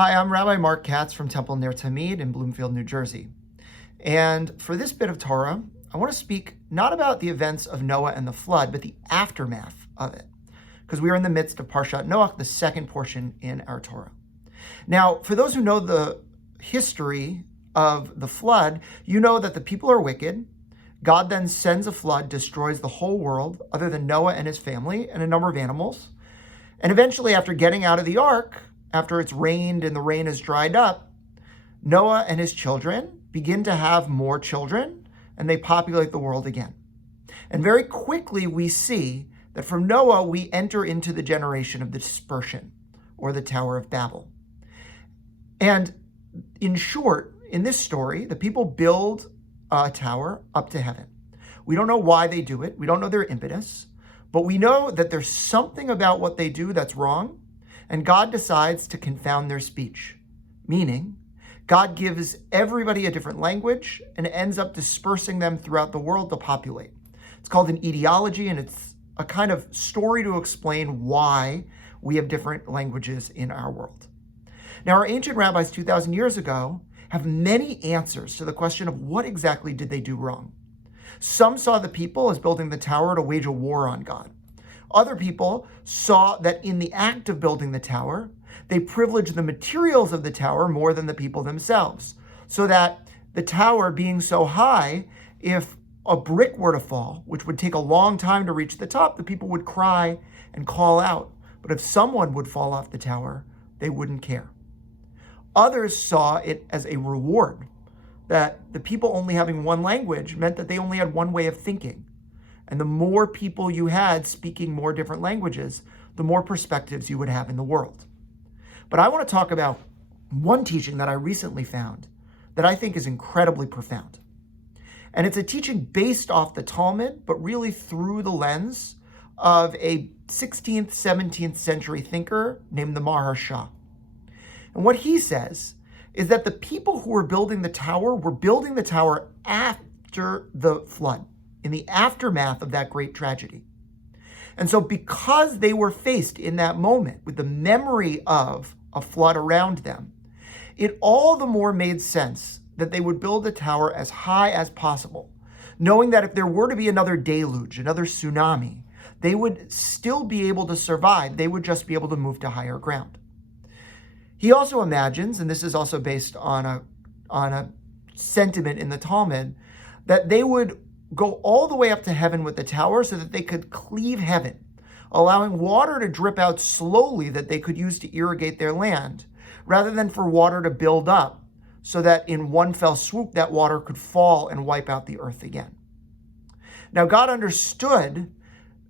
Hi, I'm Rabbi Marc Katz from Temple near Tamid in Bloomfield, New Jersey. And for this bit of Torah, I want to speak not about the events of Noah and the flood, but the aftermath of it, because we are in the midst of Parshat Noach, the second portion in our Torah. Now, for those who know the history of the flood, you know that the people are wicked. God then sends a flood, destroys the whole world, other than Noah and his family and a number of animals. And eventually, after getting out of the ark, after it's rained and the rain has dried up, Noah and his children begin to have more children, and they populate the world again. And very quickly, we see that from Noah, we enter into the generation of the dispersion, or the Tower of Babel. And in short, in this story, the people build a tower up to heaven. We don't know why they do it. We don't know their impetus, but we know that there's something about what they do that's wrong, and God decides to confound their speech, meaning God gives everybody a different language and ends up dispersing them throughout the world to populate. It's called an etiology, and it's a kind of story to explain why we have different languages in our world. Now, our ancient rabbis 2,000 years ago have many answers to the question of what exactly did they do wrong. Some saw the people as building the tower to wage a war on God. Other people saw that in the act of building the tower, they privileged the materials of the tower more than the people themselves, so that the tower being so high, if a brick were to fall, which would take a long time to reach the top, the people would cry and call out. But if someone would fall off the tower, they wouldn't care. Others saw it as a reward, that the people only having one language meant that they only had one way of thinking. And the more people you had speaking more different languages, the more perspectives you would have in the world. But I want to talk about one teaching that I recently found that I think is incredibly profound. And it's a teaching based off the Talmud, but really through the lens of a 16th, 17th century thinker named the Maharsha. And what he says is that the people who were building the tower after the flood, in the aftermath of that great tragedy. And so because they were faced in that moment with the memory of a flood around them, it all the more made sense that they would build the tower as high as possible, knowing that if there were to be another deluge, another tsunami, they would still be able to survive. They would just be able to move to higher ground. He also imagines, and this is also based on a sentiment in the Talmud, that they would go all the way up to heaven with the tower so that they could cleave heaven, allowing water to drip out slowly that they could use to irrigate their land, rather than for water to build up so that in one fell swoop that water could fall and wipe out the earth again. Now, God understood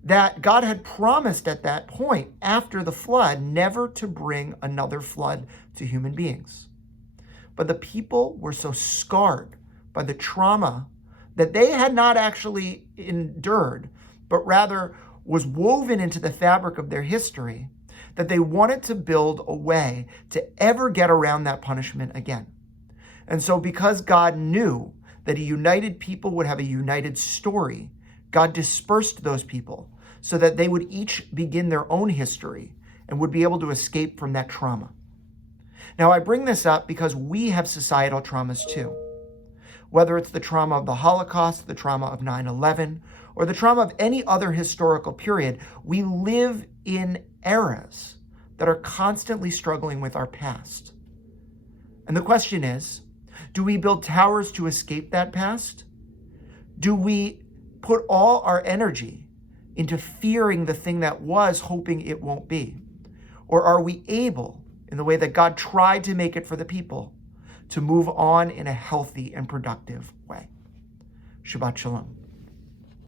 that God had promised at that point, after the flood, never to bring another flood to human beings. But the people were so scarred by the trauma that they had not actually endured, but rather was woven into the fabric of their history, that they wanted to build a way to ever get around that punishment again. And so because God knew that a united people would have a united story, God dispersed those people so that they would each begin their own history and would be able to escape from that trauma. Now, I bring this up because we have societal traumas too. Whether it's the trauma of the Holocaust, the trauma of 9/11, or the trauma of any other historical period, we live in eras that are constantly struggling with our past. And the question is, do we build towers to escape that past? Do we put all our energy into fearing the thing that was, hoping it won't be? Or are we able, in the way that God tried to make it for the people, to move on in a healthy and productive way? Shabbat Shalom.